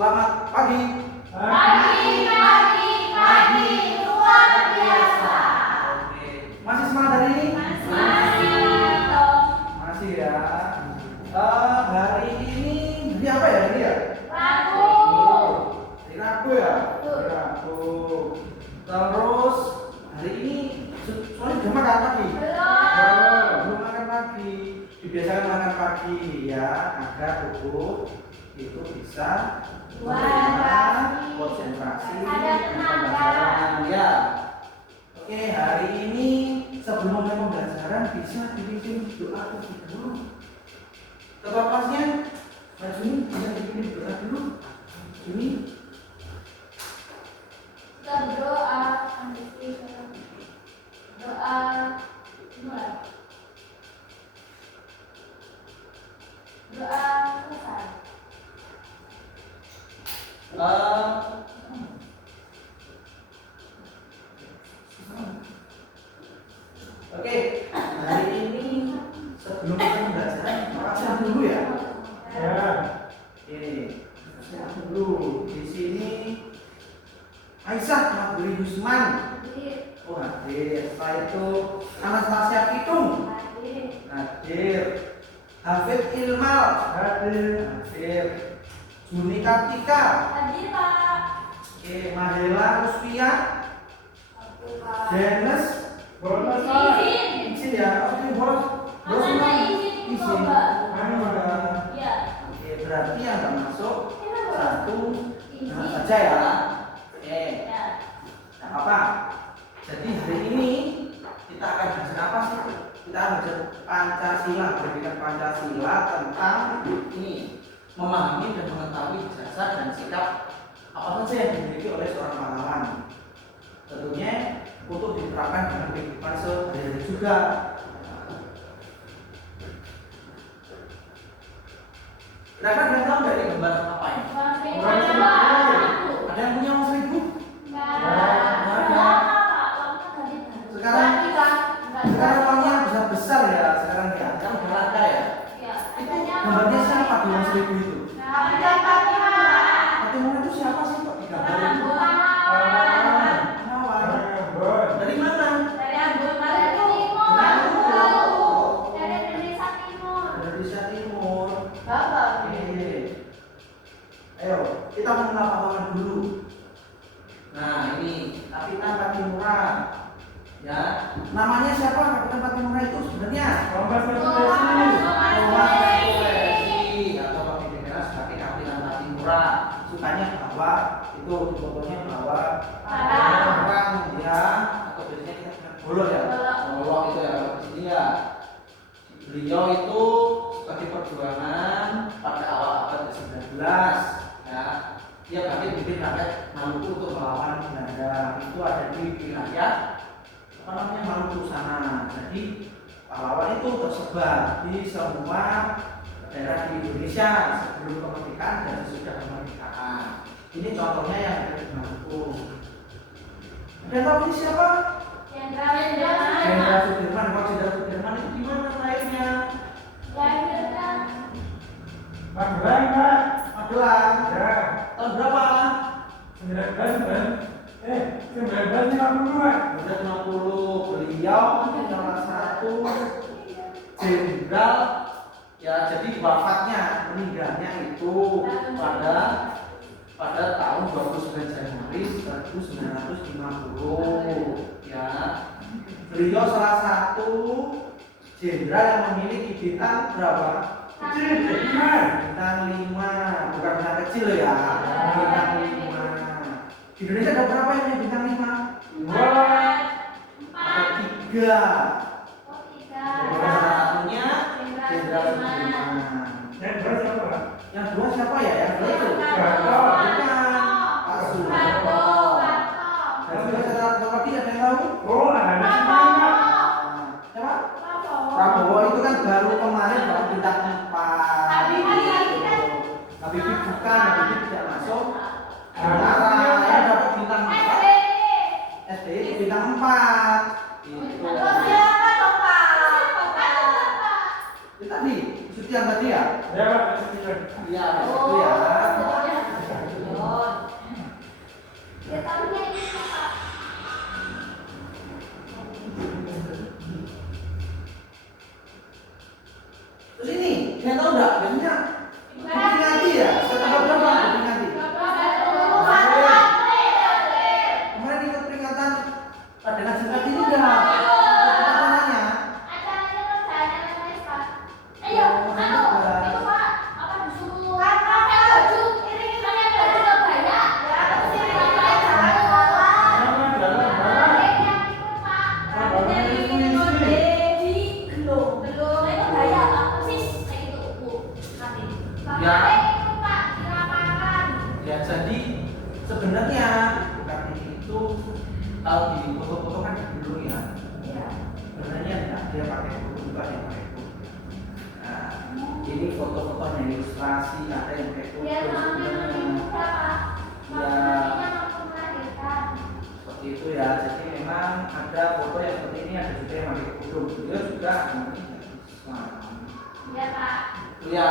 Selamat pagi. Pagi, luar biasa. Oke. Masih semangat hari ini? Masih ya. Hari ini hari apa ya ini ya? Rabu. Hari Rabu ya? Hari Rabu. Terus hari ini soalnya belum makan pagi. Belum makan pagi. Dibiasakan makan pagi ya agar tubuh itu bisa konsentrasi Ada tenaga. pembelajaran ya. Oke, hari ini sebelum mulai pembelajaran bisa dibikin doa terlebih dulu. Ketua kelasnya, Mbak Juni bisa dibikin doa dulu. Juni. Kita berdoa, doa mulai. Doa selesai. Oke, hari ini sebelum kita pembelajaran makan dulu ya. Ya. Oke, makan dulu. Di sini Aisyah Maduri Yusman. Oh hadir. Setelah itu Anastasia Pitung hadir. Hafid Ilmal hadir. Juni Kartika Hadir, Pak. oke. Mahela Rusfia Oke, Pak. Dennis Bonus Izin. izin ya. Oke bos. Bos Katanya memang izin, izin. Mbak. Ya. Oke, berarti yang nggak masuk Kenapa? satu Izin. saja ya. Oke, Ya. nggak apa. Jadi hari ini kita akan belajar apa sih? Kita akan belajar Pancasila, pendidikan Pancasila tentang ini memahami dan mengetahui jasa dan sikap apa saja yang dimiliki oleh seorang pahlawan. Tentunya untuk diterapkan dalam kehidupan sehari-hari juga. Kira-kira kalian tahu nggak ini gambar apa ini? Ada yang punya uang 1.000? Sekarang uangnya besar ya sekarang ya. Kan udah langka ya. Gambarnya siapa di uang 1.000 itu? Fatimah itu siapa sih kok digambarin? Pahlawan. Dari mana? Dari Indonesia Timur. Oke. Ayo, kita mengenal pahlawan dulu. Nah, ini Kapitan Patimura. Ya, namanya siapa Kapitan Patimura itu sebenarnya? Thomas Pepulesi atau Pak Dikenal sebagai Kapitan Patimura. Sukanya bahwa itu fotonya bahwa orang ya atau biasanya kita bilang bolong ya. Bolong itu ya kalau di sini ya. Beliau itu sebagai perjuangan pada awal abad ke-19 ya. Dia bagi bikin rakyat Maluku untuk melawan Belanda. Itu ada di wilayah apa namanya Maluku sana. Jadi pahlawan itu tersebar di semua daerah di Indonesia sebelum kemerdekaan dan sesudah kemerdekaan. Ini contohnya yang ada di Maluku. Ada yang tahu ini siapa? Jenderal Sudirman. Kalau Jenderal Sudirman itu di mana lahirnya? Magelang. Ya. Tahun berapa? 1960. Beliau salah satu jenderal ya, jadi wafatnya meninggalnya itu pada tahun 29 Januari 1950 ya. Beliau salah satu jenderal yang memiliki bintang berapa? Bintang 5, bukan bintang kecil ya. Bintang 5. Di Indonesia ada berapa yang punya bintang 5? Ada 3. Salah satunya Jenderal Sudirman. Yang dua siapa ya? Yang dua itu? Bukan. Pak Soeharto. Dan juga satu lagi ada yang tahu? Siapa? Prabowo itu kan baru kemarin dapat bintang 4. Habibie bukan, Habibie tidak masuk. Sementara yang dapat bintang 4 SBY itu bintang 4. Itu tadi, Suti yang tadi ya? Ya, Pak. Iya, itu ya. Kalau di foto-foto kan dulu ya. Iya. Sebenarnya enggak, dia pakai foto juga yang pakai foto. Nah, ini foto-fotonya ilustrasi, ada yang pakai foto. Iya, soalnya lebih mudah, Pak. Ya, Maksudnya waktu melahirkan. seperti itu ya. Jadi memang ada foto yang seperti ini, ada juga yang pakai foto. Dia juga ini Iya, Pak. ya,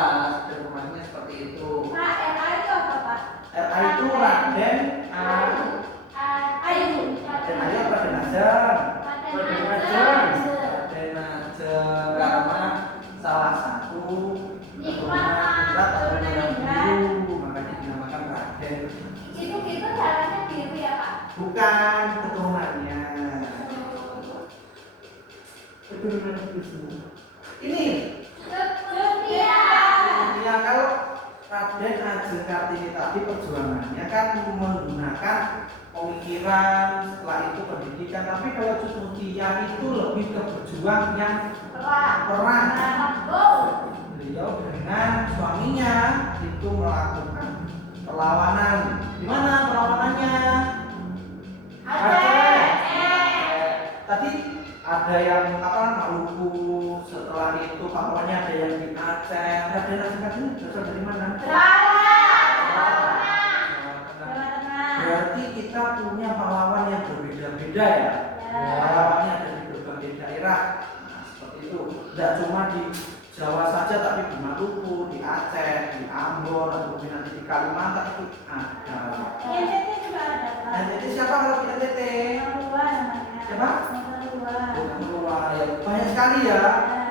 informasinya seperti itu. Pak, RA itu apa, Pak? RA itu Raden Ayu. Raden Ayu apa Raden Ajeng? Raden Ajeng. Raden Ajeng karena salah satu keturunan Ningrat atau yang biru, makanya dinamakan Raden. Itu darahnya biru ya, Pak? Bukan keturunannya. Ini Setia. ya, kalau Raden Ajeng Kartini tadi perjuangannya kan menggunakan pemikiran, setelah itu pendidikan. Tapi kalau Cucutia itu lebih ke berjuang yang perang. Beliau dengan suaminya itu melakukan perlawanan. Di mana perlawanannya? Tadi ada yang apa Maluku, setelah itu pahlawannya ada yang di Aceh. Raden Ajeng Kartini berasal dari mana? Berarti kita punya pahlawan yang berbeda-beda ya. Pahlawannya ada di berbagai daerah. Nah, seperti itu. Tidak cuma di Jawa saja, tapi di Maluku, di Aceh, di Ambon, atau nanti di Kalimantan itu ada. NTT siapa kalau di NTT? Siapa? Bukan luar ya. Banyak sekali ya.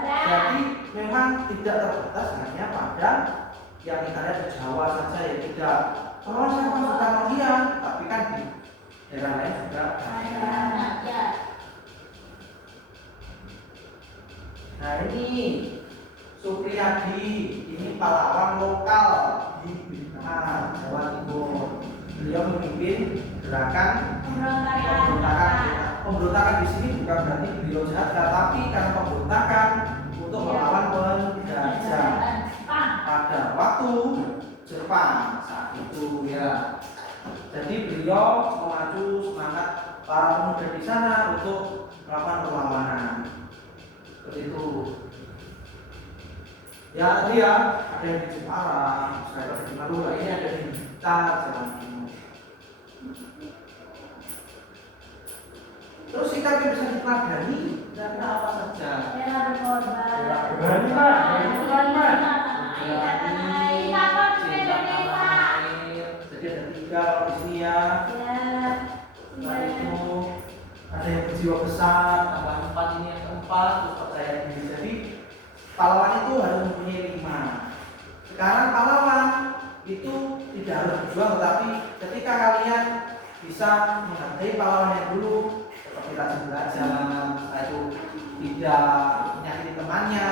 Jadi memang tidak terbatas hanya pada yang kita lihat di Jawa saja ya, tidak. Kalau siapa suka melihat, tapi kan di daerah lain juga ada. Nah ini Supriyadi, ini pahlawan lokal di Blitar, Jawa Timur. Beliau memimpin gerakan pemberontakan di sini bukan berarti beliau jahat, tapi karena pemberontakan untuk melawan penjajah pada waktu Jepang saat itu ya. Jadi beliau memacu semangat para pemuda di sana untuk melakukan perlawanan. Seperti itu. Ya tadi ya, ada yang di Jepara, ada di Madura, ini ada di Blitar, Jawa Timur. Terus sikap yang bisa dipelajari dan apa saja? Berani Pak, jadi ada 3 kalau di sini ya. Setelah itu ada yang berjiwa besar, tambah 4 ini yang keempat, terus percaya diri. Jadi pahlawan itu harus mempunyai 5. Sekarang pahlawan itu tidak harus berjuang, tetapi ketika kalian bisa menghargai pahlawan yang dulu, seperti rajin belajar, setelah itu tidak menyakiti temannya,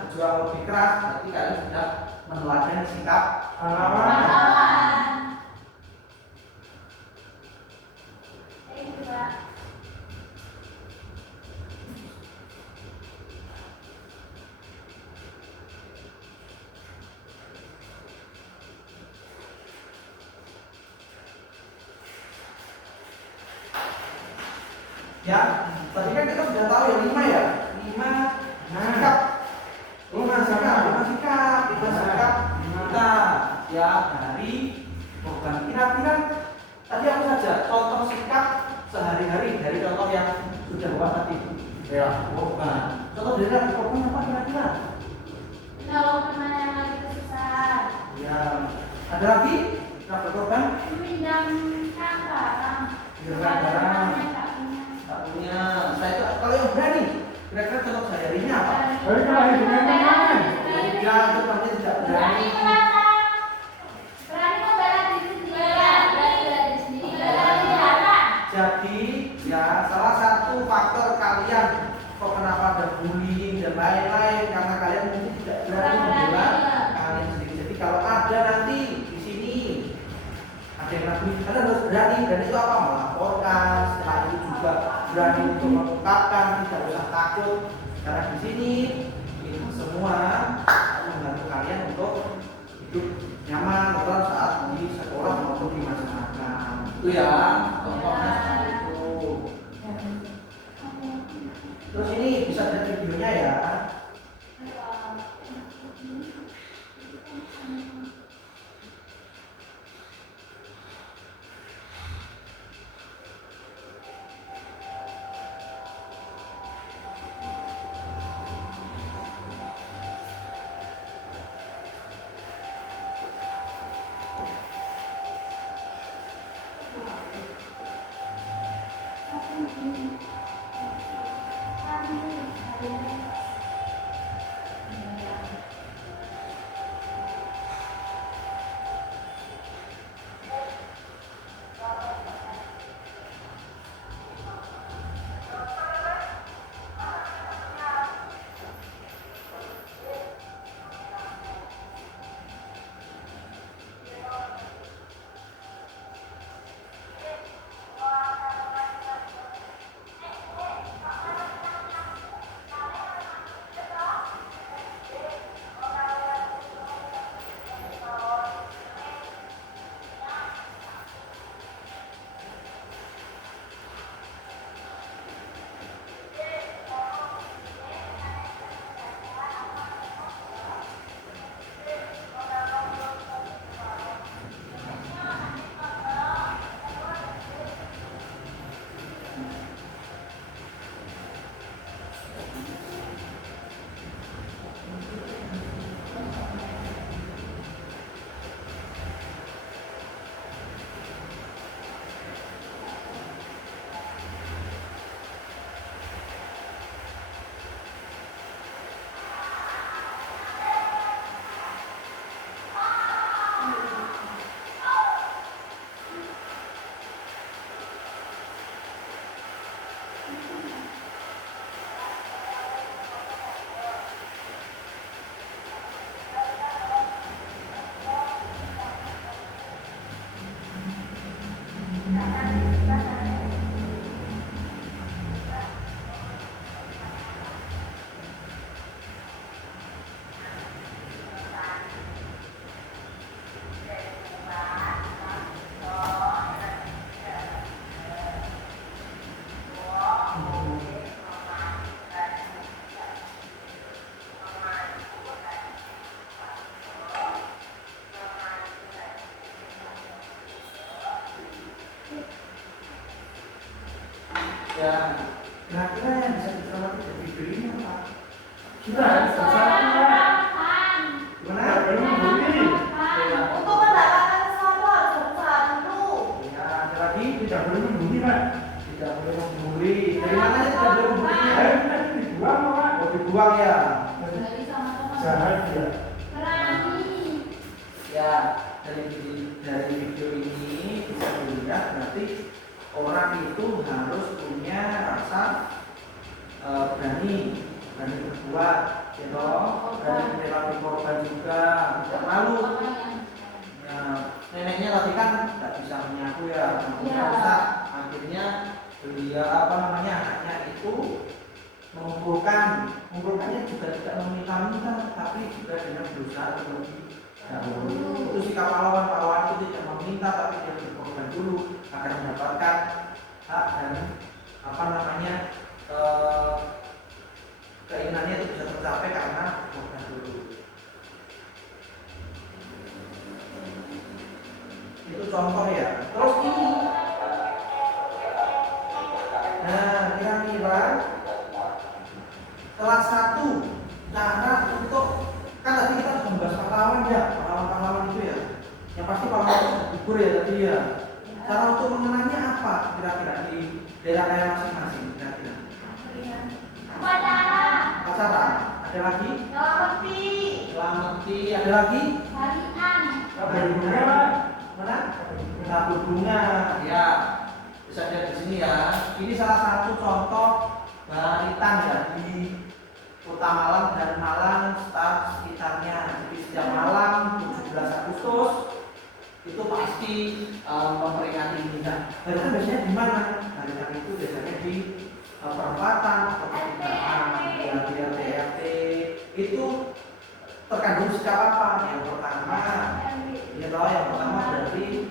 berjuang lebih keras, berarti kalian sudah meneladani sikap pahlawan. Ya, tadi kan kita sudah tahu ya 5 ya, 5 sikap, 5 sikap kita ya dari korban. Kira-kira tadi apa saja contoh sikap sehari-hari dari contoh yang sudah buat tadi ya korban. Contoh dari korban apa kira-kira? Kalau teman yang lagi kesusahan. Ya, ada lagi sikap korban? Meminjamkan barang. Barang. Tak punya. Saya itu kalau yang berani, kira-kira contoh sehari-harinya apa? Ya, itu pasti tidak berani. Jadi ya salah satu faktor kalian kok kenapa ada bullying dan lain-lain karena kalian mungkin tidak berani membela kalian sendiri. Jadi kalau ada nanti di sini ada yang ragu, kalian harus berani. Dan itu apa? Melaporkan. Setelah itu juga berani untuk mengungkapkan, tidak usah takut. Karena di sini itu semua membantu kalian untuk hidup nyaman betul saat di sekolah maupun di masyarakat. Itu ya contohnya seperti itu. Terus ini bisa lihat videonya ya. Ya, kira-kira yang bisa dicermati dari video ini apa? Sudah, selesai. Gimana? Belum bunyi. Untuk mendapatkan sesuatu harus berusaha dulu. Ya, ada lagi Tidak boleh membunyi, Pak. tidak boleh memburi. Dari mana sih tidak boleh memburinya? Tadi dibuang, Pak. Oh, dibuang ya. Dari sama teman. Jahat dia. Berani. Ya, dari video ini bisa dilihat berarti orang itu harus punya rasa berani berbuat, gitu, berani menerima korban juga, tidak malu. Nah, neneknya tadi kan nggak bisa menyaku ya, rusak. Akhirnya beliau anaknya itu mengumpulkannya juga tidak meminta-minta, tapi juga dengan berusaha terlebih dahulu. Itu sikap pahlawan itu tidak meminta, tapi dia berkorban dulu agar mendapatkan hak dan keinginannya itu bisa tercapai karena berkorban dulu. Itu contoh ya. Terus ini, nah ini Pak, salah satu cara untuk, kan tadi kita sudah membahas pahlawan ya, pahlawan itu ya, yang pasti pahlawan itu gugur ya tadi ya. Cara untuk mengenangnya apa kira-kira di daerah kalian masing-masing kira-kira? Acara, ada lagi? Selamati, ada lagi? Tabur bunga, Pak. Mana? Tabur bunga, ya. Bisa lihat di sini ya. Ini salah satu contoh baritan ya di Kota Malang dan Malang sekitarnya. Jadi setiap malam 17 Agustus itu pasti memperingati ini. Nah, baritan biasanya di mana? Baritan itu biasanya di perempatan atau pertigaan, di RT itu terkandung sikap apa? Yang pertama, yang pertama berarti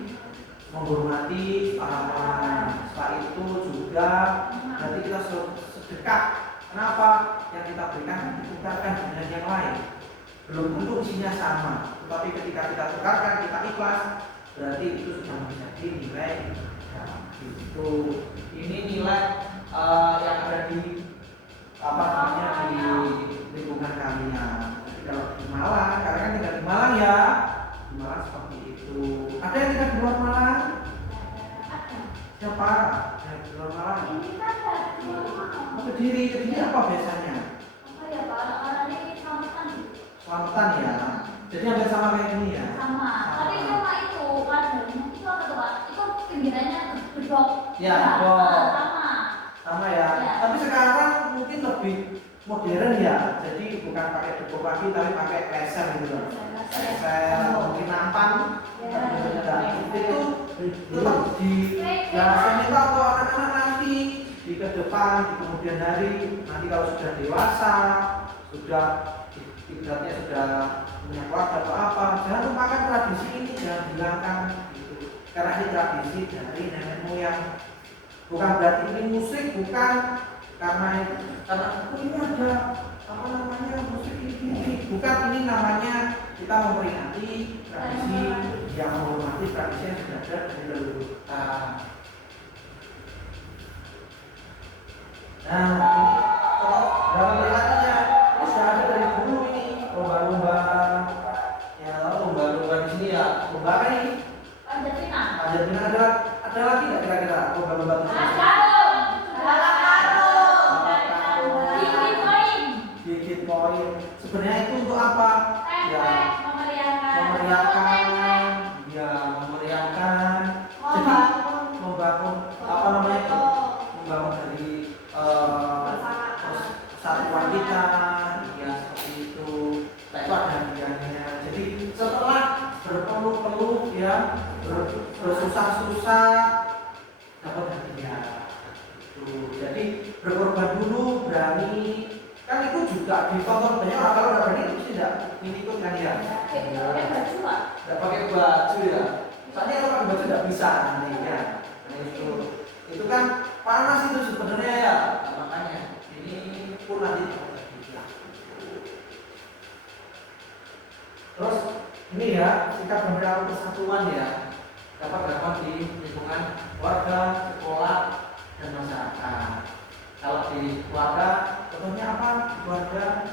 menghormati pahlawan. Setelah itu juga nanti kita sedekah Kenapa? Yang kita berikan ditukarkan dengan yang lain. Belum tentu isinya sama, tetapi ketika kita tukarkan, kita ikhlas, berarti itu sudah menjadi nilai itu. Ini nilai yang ada di apa namanya di lingkungan kalian. Jadi kalau di Malang, karena kan tinggal di Malang ya, di Malang seperti itu. Ada yang tinggal di luar Malang? Siapa? Yang di luar Malang? Ini kan Kediri apa biasanya? apa ya Pak? Orang-orang ini selamatan. Selamatan ya. Jadi hampir sama kayak gini ya. Sama. Tapi cuma itu padanya itu apa tuh Pak? Itu pinggirannya bedok. Ya, bedok. Sama. Sama ya. Ya. Tapi sekarang mungkin lebih modern ya. Jadi bukan pakai bedok lagi tapi pakai laser gitu loh. Laser, mungkin nampan. Itu tetap di saya minta untuk anak-anak nanti di ke depan di kemudian hari nanti kalau sudah dewasa sudah ibaratnya sudah punya keluarga atau apa, jangan lupakan tradisi ini, jangan hilangkan gitu. Karena ini tradisi dari nenek moyang. Bukan berarti ini musik, bukan karena ini ada apa namanya musik ini, bukan, ini namanya kita memperingati tradisi yang menghormati tradisi yang sudah ada dari leluhur kita. Nah, ini kalau berapa perhatiannya ini sudah ada dari dulu ini lomba-lomba ya, lomba-lomba di sini ya, lomba ini Panjat pinang. panjat pinang ada lagi nggak kira-kira lomba-lomba di sini? Gigit koin. Sebenarnya itu untuk apa? Ya, memeriahkan, ya memeriahkan. Jadi membangun apa namanya itu? Membangun dari persatuan kita, ya seperti itu. Nah itu ada hadiahnya. Jadi setelah berpeluh-peluh ya, bersusah-susah dapat hadiah. Tuh, jadi berkorban dulu, berani. Kan itu juga ditonton banyak orang, kalau nggak berani itu tidak ikut kan ya. Nggak pakai baju ya. Soalnya kalau pakai baju nggak bisa nanti ya. Nah, itu kan panas itu sebenarnya ya. Nah, makanya ini pun nanti tidak. Terus ini ya sikap dan perilaku persatuan ya dapat dilakukan di lingkungan keluarga, sekolah, dan masyarakat. Kalau di keluarga, contohnya apa? Keluarga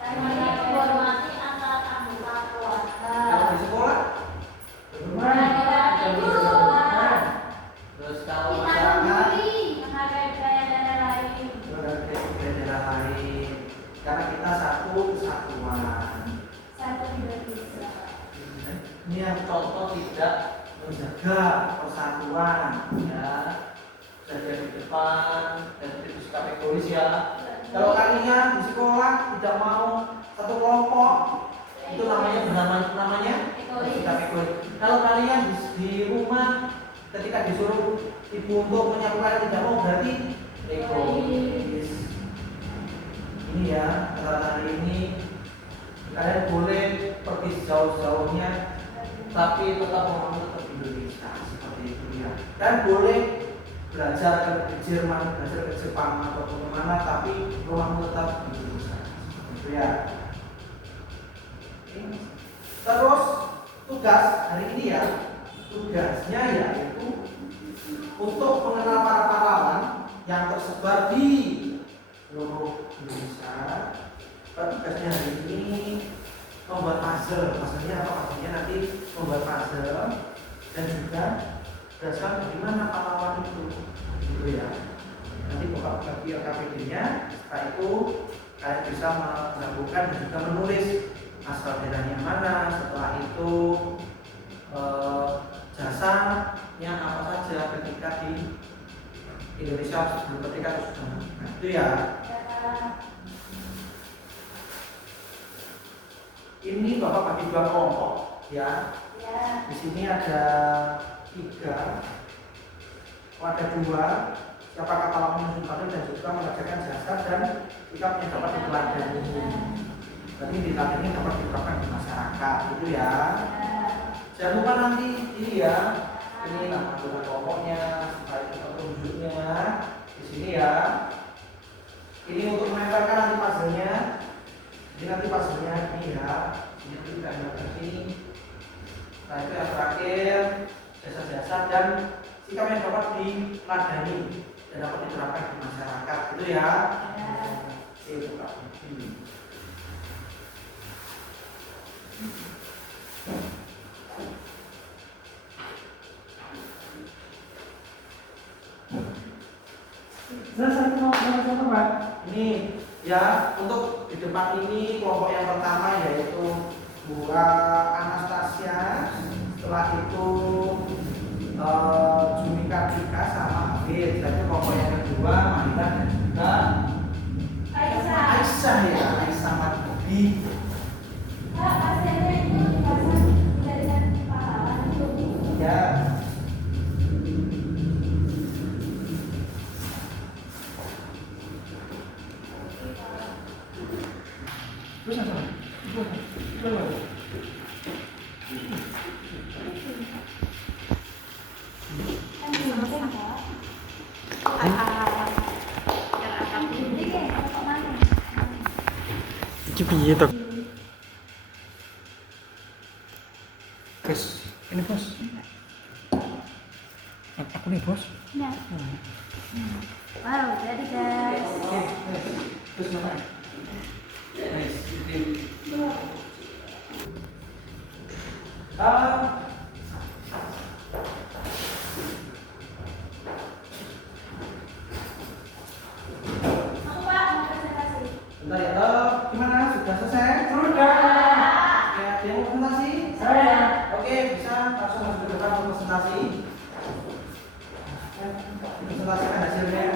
Menghormati antar anggota keluarga. kalau di sekolah, terus kalau Kita masyarakat peduli menghargai budaya daerah lain. berbagai daerah lain, karena kita satu kesatuan. Satu Indonesia. Ini yang contoh tidak menjaga persatuan ya, saja di depan dan itu sikap egois ya. Kalau kalian di sekolah tidak mau satu kelompok, itu namanya sikap egois. Kalau kalian di rumah ketika disuruh ibu untuk menyampaikan tidak mau, berarti egois. Ini ya, kata ini kalian boleh pergi jauh-jauhnya, tapi tetap membangun Indonesia seperti itu ya. Dan boleh belajar ke Jerman, belajar ke Jepang atau kemana, tapi rumahmu tetap di Indonesia seperti itu ya. Terus tugas hari ini ya, tugasnya yaitu untuk mengenal para pahlawan yang tersebar di seluruh Indonesia. Tugasnya hari ini membuat puzzle, maksudnya apa? Maksudnya nanti membuat puzzle dan juga berdasarkan bagaimana pahlawan itu, gitu ya. Nanti buka bagi LKPD-nya, setelah itu kalian bisa melakukan dan juga menulis asal daerahnya mana, setelah itu jasanya apa saja ketika di Indonesia sebelum ketika sudah. Nah, itu ya. Ini Bapak bagi dua kelompok ya. Di sini ada 3, ada 2. Siapa kapal menyusun dan juga mengerjakan jasa dan sikap yang dapat diteladani. Berarti diteladani dapat diterapkan di masyarakat, itu ya. Jangan lupa nanti ini ya, Ini nama kelompoknya, setelah itu petunjuknya di sini ya. Ini untuk menempelkan nanti puzzle-nya. Jadi nanti puzzle-nya ini ya. Ini kita gambarkan sini. Nah itu yang terakhir, jasa-jasa dan sikap yang dapat diladani dan dapat diterapkan di masyarakat. Itu ya. Itu Pak. Saya satu mau satu Pak. Ini ya untuk di depan ini kelompok yang pertama yaitu Bu Anastasia, setelah itu Juni Kartika sama Habib, dan kelompok yang kedua Mahira dan juga Aisyah ya, Aisyah Madbi. Ya. Terus apa? Iki piye to? Guys, ini bos. Aku nih bos. Nah. Wow, jadi guys. Oke, terus mana? Nice. Aku Pak mau presentasi. Bentar ya, gimana? Sudah selesai? Sudah. Ya, dia mau presentasi? Saya. Oke, bisa langsung masuk ke depan untuk presentasi. Presentasikan hasilnya.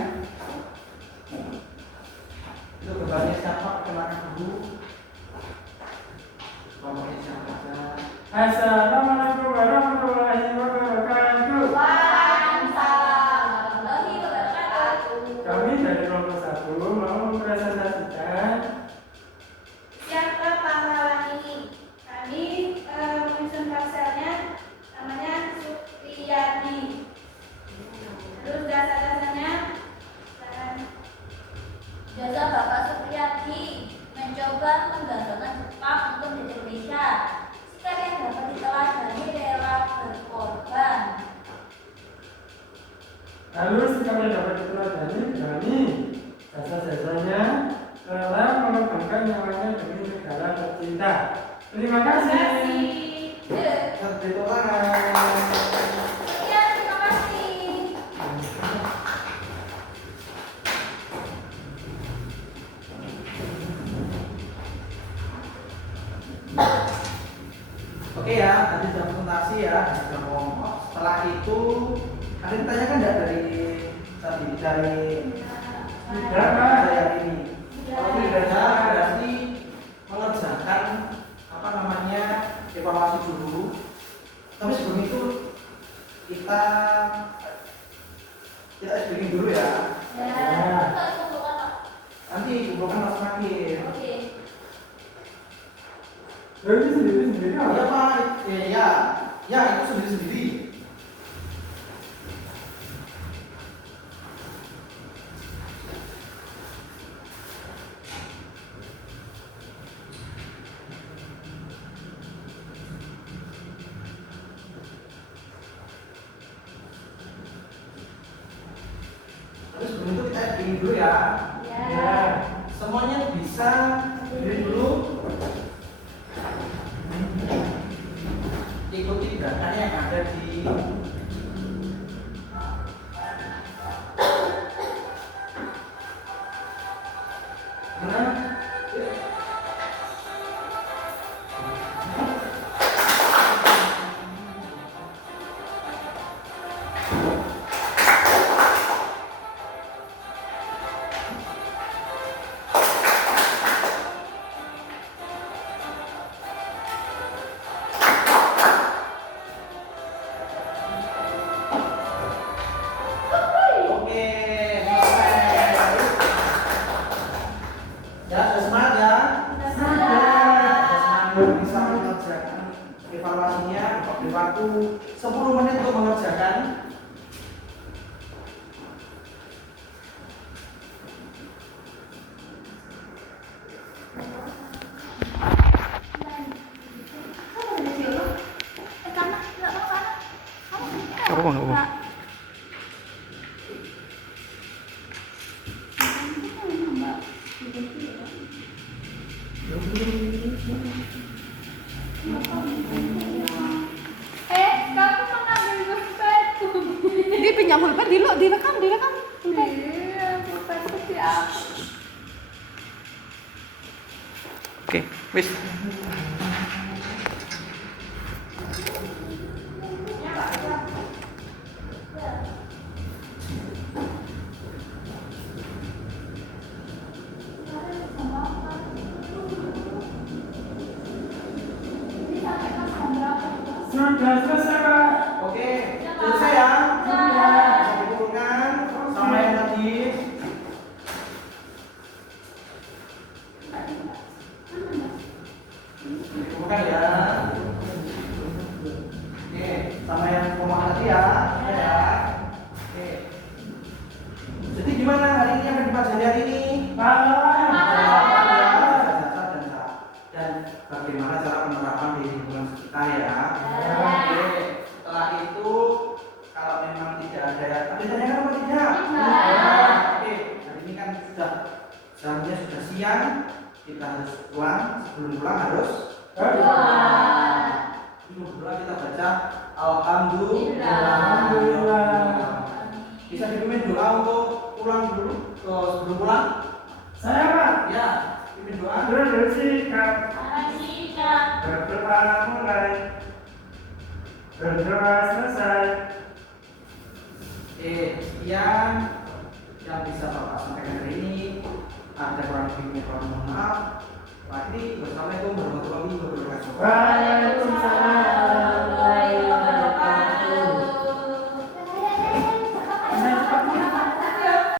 Itu gambarnya siapa? Perkenalkan dulu. Kelompoknya siapa aja? Assalamualaikum warahmatullahi wabarakatuh. Waalaikumsalam warahmatullahi wabarakatuh. Kami dari kelompok 1 mau mempresentasikan Siapa pahlawan ini? Kami menyusun parselnya namanya Supriyadi. Terus jasa-jasanya Jasa Bapak Supriyadi mencoba menggantungkan Jepang untuk di Indonesia. Sikap yang dapat diteladani rela berkorban. lalu sikap yang dapat diteladani berani jasa-jasanya rela mengorbankan nyawanya demi negara tercinta. Terima kasih. Sampai tangan. Iya, terima kasih. Oke ya, tadi sudah presentasi ya, sudah kelompok. Setelah itu, ada yang ditanyakan nggak dari tadi dari Tidak, Pak. yang ini? Kalau tidak ada, berarti mengerjakan apa namanya evaluasi dulu. Tapi sebelum itu kita explaining dulu ya. Ya, kita kumpulkan Pak. Nanti kumpulkan mas makin. Oke. Ini sendiri-sendiri Iya apa? Pak, ya itu sendiri-sendiri. Terus sebelum itu kita explaining dulu ya. Ya. Semuanya bisa berdiri dulu. Ikuti gerakannya yang ada di mana? 10 menit untuk mengerjakan. Apa bang? Apa? Kamu mengambil pulpenku. Dia pinjam pulpen, direkam. Iya, pulpenku siapa? Oke, wis. Sudah selesai Pak. Oke, selesai ya. Bisa dikumpulkan sama yang tadi. Dikumpulkan ya. Oke, sama yang pemahaman tadi ya. Ya. Oke. Jadi gimana hari ini yang dipelajari hari ini? Dan bagaimana cara penerapan di lingkungan sekitar ya. Oke. Setelah itu kalau memang tidak ada ditanyakan apa tidak? Oke. Hari ini kan jamnya sudah siang, kita harus pulang. Sebelum pulang harus sebelum pulang kita baca Alhamdulillah. Bisa dipimpin doa untuk pulang dulu sebelum pulang? Saya Pak. Ya, pimpin doa. Bersikap. Berdoa mulai. Berdoa selesai. Sekian yang bisa Bapak sampaikan hari ini. Ada kurang lebihnya mohon maaf. Wassalamualaikum warahmatullahi wabarakatuh. Waalaikumsalam.